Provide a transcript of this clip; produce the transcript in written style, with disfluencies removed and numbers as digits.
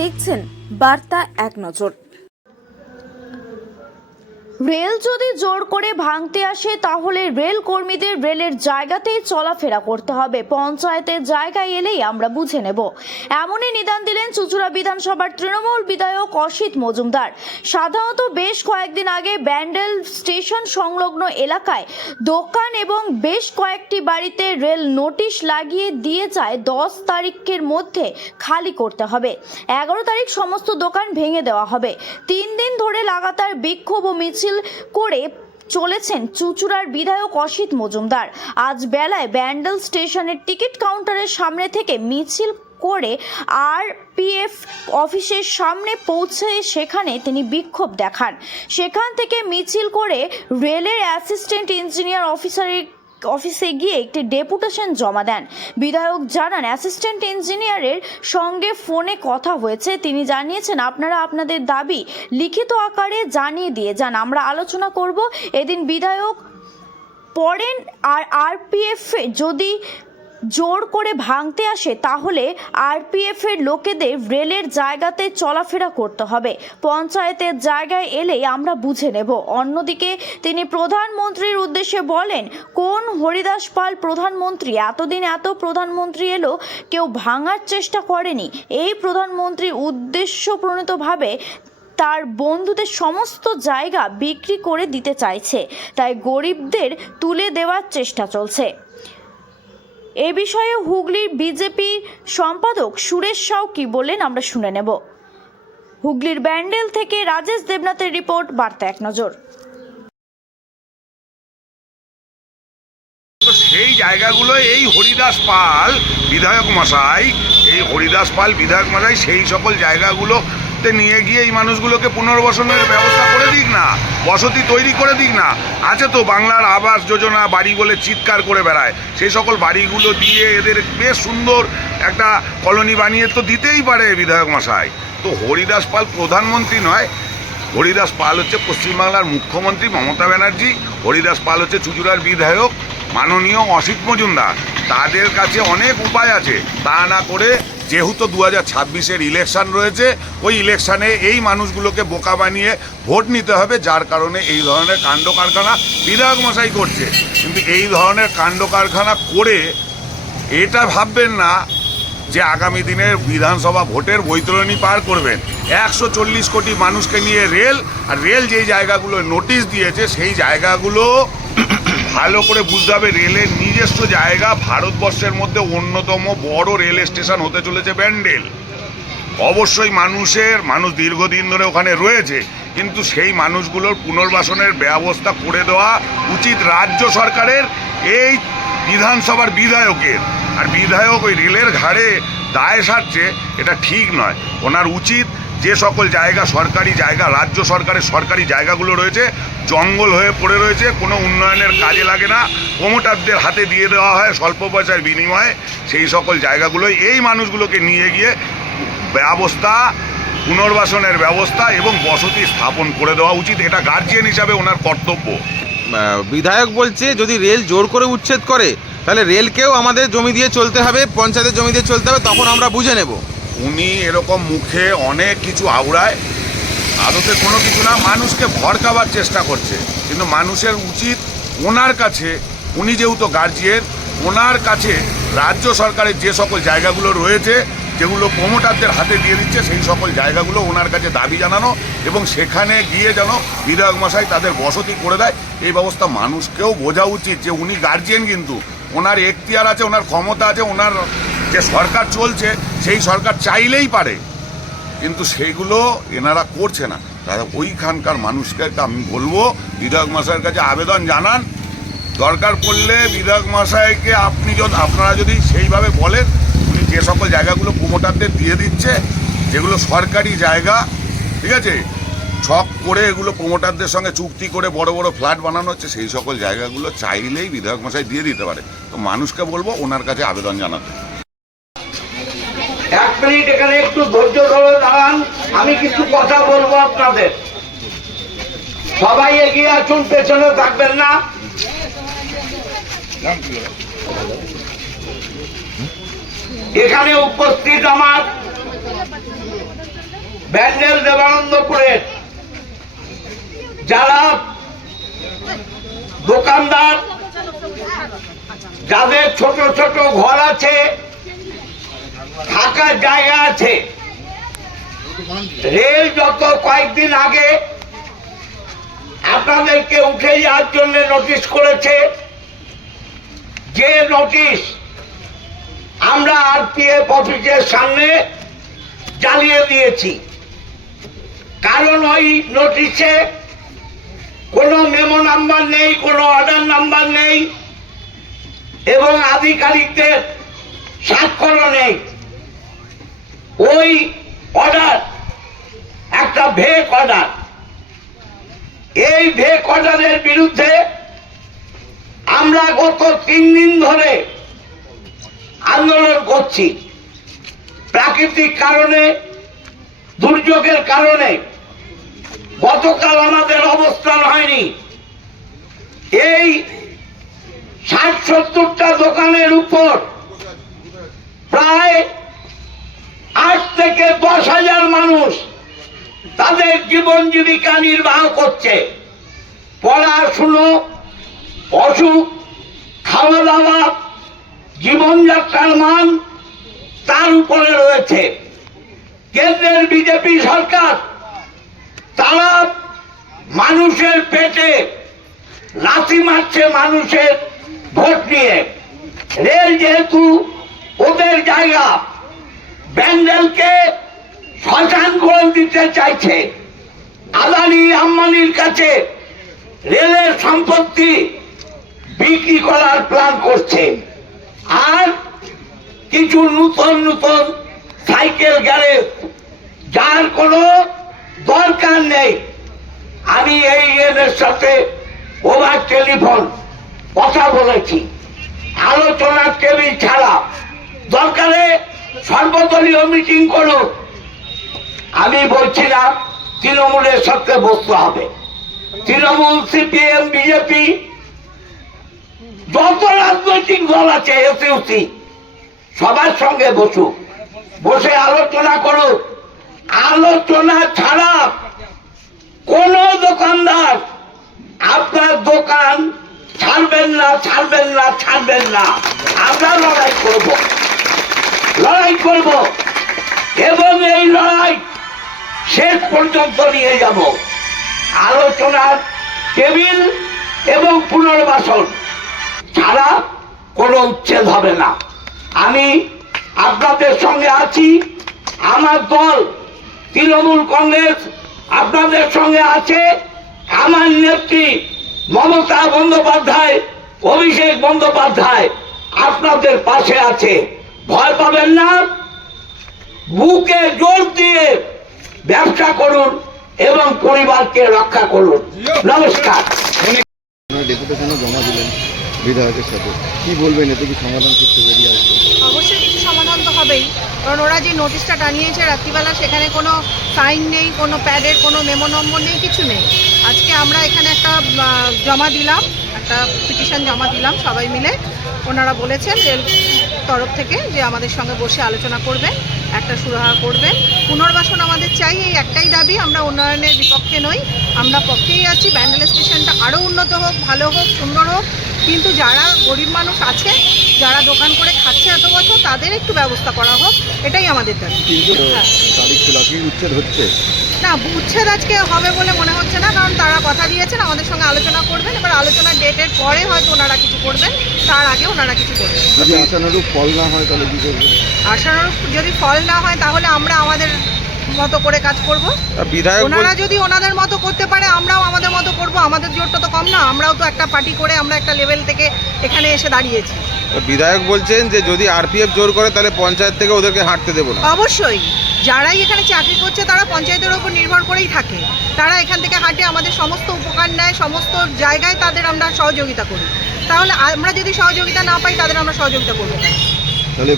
দেখছেন বার্তা এক নজর। রেল যদি জোর করে ভাঙতে আসে তাহলে রেল কর্মীদের রেলের জায়গাতেই চলাফেরা করতে হবে, পঞ্চায়েতের জায়গায় এলেই আমরা বুঝে নেব। এমনই নিদান দিলেন চুঁচুড়া বিধানসভার তৃণমূল বিধায়ক অসিত মজুমদার। সাধারণত বেশ কয়েকদিন আগে ব্যান্ডেল স্টেশন সংলগ্ন এলাকায় দোকান এবং বেশ কয়েকটি বাড়িতে রেল নোটিশ লাগিয়ে দিয়ে যায় 10 তারিখের মধ্যে খালি করতে হবে, 11 তারিখ সমস্ত দোকান ভেঙে দেওয়া হবে। 3 দিন ধরে লাগাতার বিক্ষোভ ও মিছিল করে চলেছেন চুঁচুড়ার বিধায়ক অসিত মজুমদার। আজ বেলায় ব্যান্ডেল স্টেশনের টিকিট কাউন্টারের সামনে থেকে মিছিল করে আরপিএফ অফিসের সামনে পৌঁছে সেখানে তিনি বিক্ষোভ দেখান। সেখান থেকে মিছিল করে রেলের অ্যাসিস্ট্যান্ট ইঞ্জিনিয়ার অফিসে গিয়ে একটি ডেপুটেশন জমা দেন। বিধায়ক জানান, অ্যাসিস্ট্যান্ট ইঞ্জিনিয়ারের সঙ্গে ফোনে কথা হয়েছে। তিনি জানিয়েছেন, আপনারা আপনাদের দাবি লিখিত আকারে জানিয়ে দিয়ে যান, আমরা আলোচনা করব। এদিন বিধায়ক পড়েন আর আরপিএফ যদি জোর করে ভাঙতে আসে তাহলে আরপিএফ এর লোকেদের রেলের জায়গাতে চলাফেরা করতে হবে, পঞ্চায়েতের জায়গায় এলেই আমরা বুঝে নেব। অন্যদিকে তিনি প্রধানমন্ত্রীর উদ্দেশ্যে বলেন, কোন হরিদাস পাল প্রধানমন্ত্রী? এতদিন এত প্রধানমন্ত্রী এলো, কেউ ভাঙার চেষ্টা করেনি। এই প্রধানমন্ত্রী উদ্দেশ্যপ্রণীতভাবে তার বন্ধুদের সমস্ত জায়গা বিক্রি করে দিতে চাইছে, তাই গরিবদের তুলে দেওয়ার চেষ্টা চলছে। এ বিষয়ে হুগলির বিজেপি সম্পাদক সুরেশ সাউ কি বললেন আমরা শুনে নেব। হুগলির ব্যান্ডেল থেকে রাজেশ দেবনাথের রিপোর্ট, বার্তা এক নজর। সেই জায়গাগুলো এই হরিদাস পাল বিধায়ক মশাই সেই সকল জায়গাগুলোতে নিয়ে গিয়ে এই মানুষগুলোকে পুনর্বাসনের ব্যবস্থা করে দিক না, বসতি তৈরি করে দিক না। আছে তো বাংলার আবাস যোজনা বাড়ি বলে চিৎকার করে বেড়ায়, সেই সকল বাড়িগুলো দিয়ে এদের বেশ সুন্দর একটা কলোনি বানিয়ে তো দিতেই পারে বিধায়ক মশাই। তো হরিদাস পাল প্রধানমন্ত্রী নয়, হরিদাস পাল হচ্ছে পশ্চিমবাংলার মুখ্যমন্ত্রী মমতা ব্যানার্জি, হরিদাস পাল হচ্ছে চুঁচুড়ার বিধায়ক মাননীয় অসিত মজুমদার। তাদের কাছে অনেক উপায় আছে, তা না করে যেহেতু 2026-এর ইলেকশন রয়েছে, ওই ইলেকশানে এই মানুষগুলোকে বোকা বানিয়ে ভোট নিতে হবে, যার কারণে এই ধরনের কাণ্ড কারখানা বিধায়ক মশাই করছে। কিন্তু এই ধরনের কাণ্ড কারখানা করে এটা ভাববেন না যে আগামী দিনের বিধানসভা ভোটের বৈতরণী পার করবেন। 140 কোটি মানুষকে নিয়ে রেল, আর রেল যেই জায়গাগুলো নোটিশ দিয়েছে সেই জায়গাগুলো ভালো করে বুঝতে হবে। রেলের নিজস্ব জায়গা, ভারতবর্ষের মধ্যে অন্যতম বড় রেল স্টেশন হতে চলেছে ব্যান্ডেল। অবশ্যই মানুষ দীর্ঘদিন ধরে ওখানে রয়েছে, কিন্তু সেই মানুষগুলোর পুনর্বাসনের ব্যবস্থা করে দেওয়া উচিত রাজ্য সরকারের, এই বিধানসভার বিধায়কের। আর বিধায়ক ওই রেলের ঘাড়ে দায় সারছে, এটা ঠিক নয়। ওনার উচিত যে সকল জায়গা সরকারি জায়গা, রাজ্য সরকারের সরকারি জায়গাগুলো রয়েছে, জঙ্গল হয়ে পড়ে রয়েছে, কোনো উন্নয়নের কাজে লাগে না, প্রমোটারদের হাতে দিয়ে দেওয়া হয় স্বল্প পয়সার বিনিময়ে, সেই সকল জায়গাগুলোই এই মানুষগুলোকে নিয়ে গিয়ে পুনর্বাসনের ব্যবস্থা এবং বসতি স্থাপন করে দেওয়া উচিত। এটা গার্জিয়ান হিসাবে ওনার কর্তব্য। বিধায়ক বলছে যদি রেল জোর করে উচ্ছেদ করে তাহলে রেলকেও আমাদের জমি দিয়ে চলতে হবে, পঞ্চায়েতের জমি দিয়ে চলতে হবে, তখন আমরা বুঝে নেব। উনি এরকম মুখে অনেক কিছু আওড়ায়, আদতে কোনো কিছু না, মানুষকে ভড়কাবার চেষ্টা করছে। কিন্তু মানুষের উচিত ওনার কাছে, উনি যেহেতু গার্জিয়ান, ওনার কাছে রাজ্য সরকারের যে সকল জায়গাগুলো রয়েছে যেগুলো প্রমোটারদের হাতে দিয়ে দিচ্ছে, সেই সকল জায়গাগুলো ওনার কাছে দাবি জানানো এবং সেখানে গিয়ে যেন বিধায়ক মশাই তাদের বসতি করে দেয়, এই ব্যবস্থা মানুষকেও বোঝা উচিত যে উনি গার্জিয়ান, কিন্তু ওনার এখতিয়ার আছে, ওনার ক্ষমতা আছে, ওনার যে সরকার চলছে সেই সরকার চাইলেই পারে, কিন্তু সেইগুলো এনারা করছে না। তাই ওইখানকার মানুষকে আমি বলবো বিধায়ক মশাইয়ের কাছে আবেদন জানান, দরকার পড়লে বিধায়ক মশাইকে আপনারা যদি সেইভাবে বলেন, উনি যে সকল জায়গাগুলো প্রমোটারদের দিয়ে দিচ্ছে, যেগুলো সরকারি জায়গা, ঠিক আছে, ছক করে এগুলো প্রমোটারদের সঙ্গে চুক্তি করে বড় বড় ফ্ল্যাট বানানো হচ্ছে, সেই সকল জায়গাগুলো চাইলেই বিধায়ক মশাই দিয়ে দিতে পারে। তো মানুষকে বলবো ওনার কাছে আবেদন জানাতে। 1 মিনিট এখানে একটু ধৈর্য ধরে দাঁড়ান, আমি কিছু কথা বলবো আপনাদের। সবাই এগিয়ে আসুন, পেছনে থাকবেন না। এখানে উপস্থিত আমার ব্যান্ডেল দেবানন্দপুরের যারা দোকানদার, যাদের ছোট ছোট ঘর আছে, থাকার জায়গা আছে, রেল যত কয়েকদিন আগে আপনাদেরকে উঠে যাওয়ার জন্য নোটিশ করেছে, যে নোটিশ আমরা আরপিএফ অফিসের সামনে জ্বালিয়ে দিয়েছি। কারণ ওই নোটিশে কোনো মেমো নাম্বার নেই, কোনো অর্ডার নাম্বার নেই এবং আধিকারিকদের স্বাক্ষরও নেই। ওই অর্ডার একটা ভেক অর্ডার। এই ভেক অর্ডারের বিরুদ্ধে আমরা গত 3 দিন ধরে আন্দোলন করছি। প্রাকৃতিক কারণে, দুর্যোগের কারণে গতকাল আমাদের অবস্থান হয়নি। এই 60-70টা দোকানের উপর প্রায় 8 থেকে 10,000 মানুষ তাদের জীবন জীবিকা নির্বাহ করছে। পড়াশুনো, অসুখ, খাওয়া দাওয়া, জীবনযাত্রার মান তার উপরে রয়েছে। কেন্দ্রের বিজেপি সরকার তারা মানুষের পেটে লাথি মারছে মানুষের ভোট নিয়ে। রেল যেহেতু ওদের জায়গা, ব্যান্ডেলকে শ্মশান করে দিতে চাইছে। আদানি আম্বানির কাছে রেলের সম্পত্তি বিক্রি করার প্ল্যান করছে। আর কিছু নতুন নতুন সাইকেল গ্যারেজ, যার কোনো দরকার নেই। আমি এই এর সাথে ওভার টেলিফোন কথা বলেছি, আলোচনার টেবিল ছাড়া দরকারে সর্বদলীয় মিটিং করুন। আমি বলছিলাম তৃণমূলের সাথে বসতে হবে। তৃণমূল, সিপিএম, বিজেপি, যত রাজনৈতিক দল আছে, এসইউসি, সবার সঙ্গে বসুক, বসে আলোচনা করুক। আলোচনা ছাড়া কোন দোকানদার আপনার দোকান ছাড়বেন না, ছাড়বেন না, ছাড়বেন না। আমরা লড়াই করব এবং এই লড়াই শেষ পর্যন্ত নিয়ে যাব। আলোচনার টেবিল এবং পুনর্বাসন ছাড়া কোনো উচ্ছেদ হবে না। আমি আপনাদের সঙ্গে আছি, আমার দল তৃণমূল কংগ্রেস আপনাদের সঙ্গে আছে। আমার নেত্রী মমতা বন্দ্যোপাধ্যায়, অভিষেক বন্দ্যোপাধ্যায় আপনাদের পাশে আছে। ভয় পাবেন না, বুকে জোর দিয়ে ব্যবসা করুন এবং পরিবারকে রক্ষা করুন। নমস্কার। ডেপুটেশনও জমা দিলেন বিধায়কের সাথে, কি বলবেন, এতে কি সমাধান করতে বেরিয়ে আসবে? অবশ্যই কিছু সমাধান তো হবেই, কারণ ওরা যে নোটিশটা টানিয়েছে রাত্রিবেলা, সেখানে কোনো সাইন নেই, কোনো প্যাডের কোনো মেমো নম্বর নেই, কিছু নেই। আজকে আমরা এখানে একটা জমা দিলাম, একটা পিটিশন জমা দিলাম সবাই মিলে। ওনারা বলেছেন রেল তরফ থেকে যে আমাদের সঙ্গে বসে আলোচনা করবেন, একটা সুরাহা করবেন। পুনর্বাসন আমাদের চাই, এই একটাই দাবি। আমরা উন্নয়নের বিপক্ষে নই, আমরা পক্ষেই আছি। ব্যান্ডেল স্টেশনটা আরও উন্নত হোক, ভালো হোক, সুন্দর হোক। কিন্তু যারা গরিব মানুষ আছে, যারা দোকান করে খাচ্ছে এত বছর, তাদের একটু ব্যবস্থা করা হোক, এটাই আমাদের দাবি। তারিখ ছিল কি উচ্ছেদ হচ্ছে না, উচ্ছেদ আজকে হবে বলে মনে হচ্ছে না, কারণ তারা কথা দিয়েছেন আমাদের সঙ্গে আলোচনা করবেন। এবার আলোচনার ডেটের পরে হয়তো ওনারা কিছু করবেন, তার আগে ওনারা কিছু করবেন। যদি আশানুরূপ ফল না হয় তাহলে কি করবেন? আশানুরূপ যদি ফল না হয় তাহলে আমরা আমাদের মতো করে কাজ করব। বিধায়ক ওনারা যদি ওনাদের মতো করতে পারে, আমরাও আমাদের মতো করব। আমাদের জোরটা তো কম না, আমরাও তো একটা পার্টি করে আমরা একটা লেভেল থেকে এখানে এসে দাঁড়িয়েছি। বিধায়ক বলছেন যে যদি আরপিএফ জোর করে তাহলে পঞ্চায়েত থেকে ওদেরকে হাঁটতে দেবো না। অবশ্যই যারাই এখানে চাকরি করছে তারা পঞ্চায়েতের উপর নির্ভর করেই থাকে। তারা এখান থেকে হাঁটে, আমাদের সমস্ত উপকার নেয়, সমস্ত জায়গায় তাদের আমরা সহযোগিতা করি। তাহলে আমরা যদি সহযোগিতা না পাই, তাদের আমরা সহযোগিতা করবো না। তাহলে